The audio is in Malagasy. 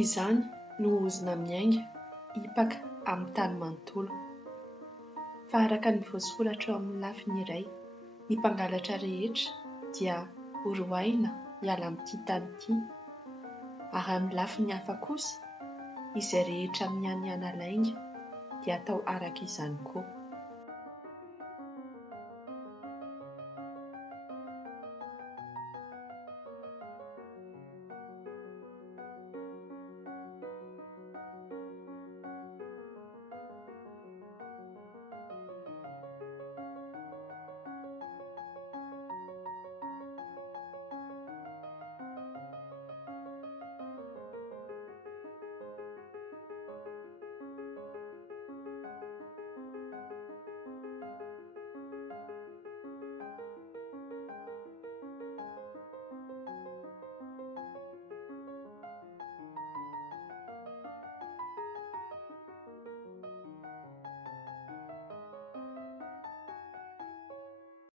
Izany no ozona miainga hipaka amin'ny tany manontolo. Fa araka ny voasoratra eo amin'ny lafiny iray, ny mpangalatra rehetra dia horohaina hiala amin'ity tany ity, ary amin'ny lafiny hafa kosa, izay rehetra mihaniana lainga dia atao araka izany koa.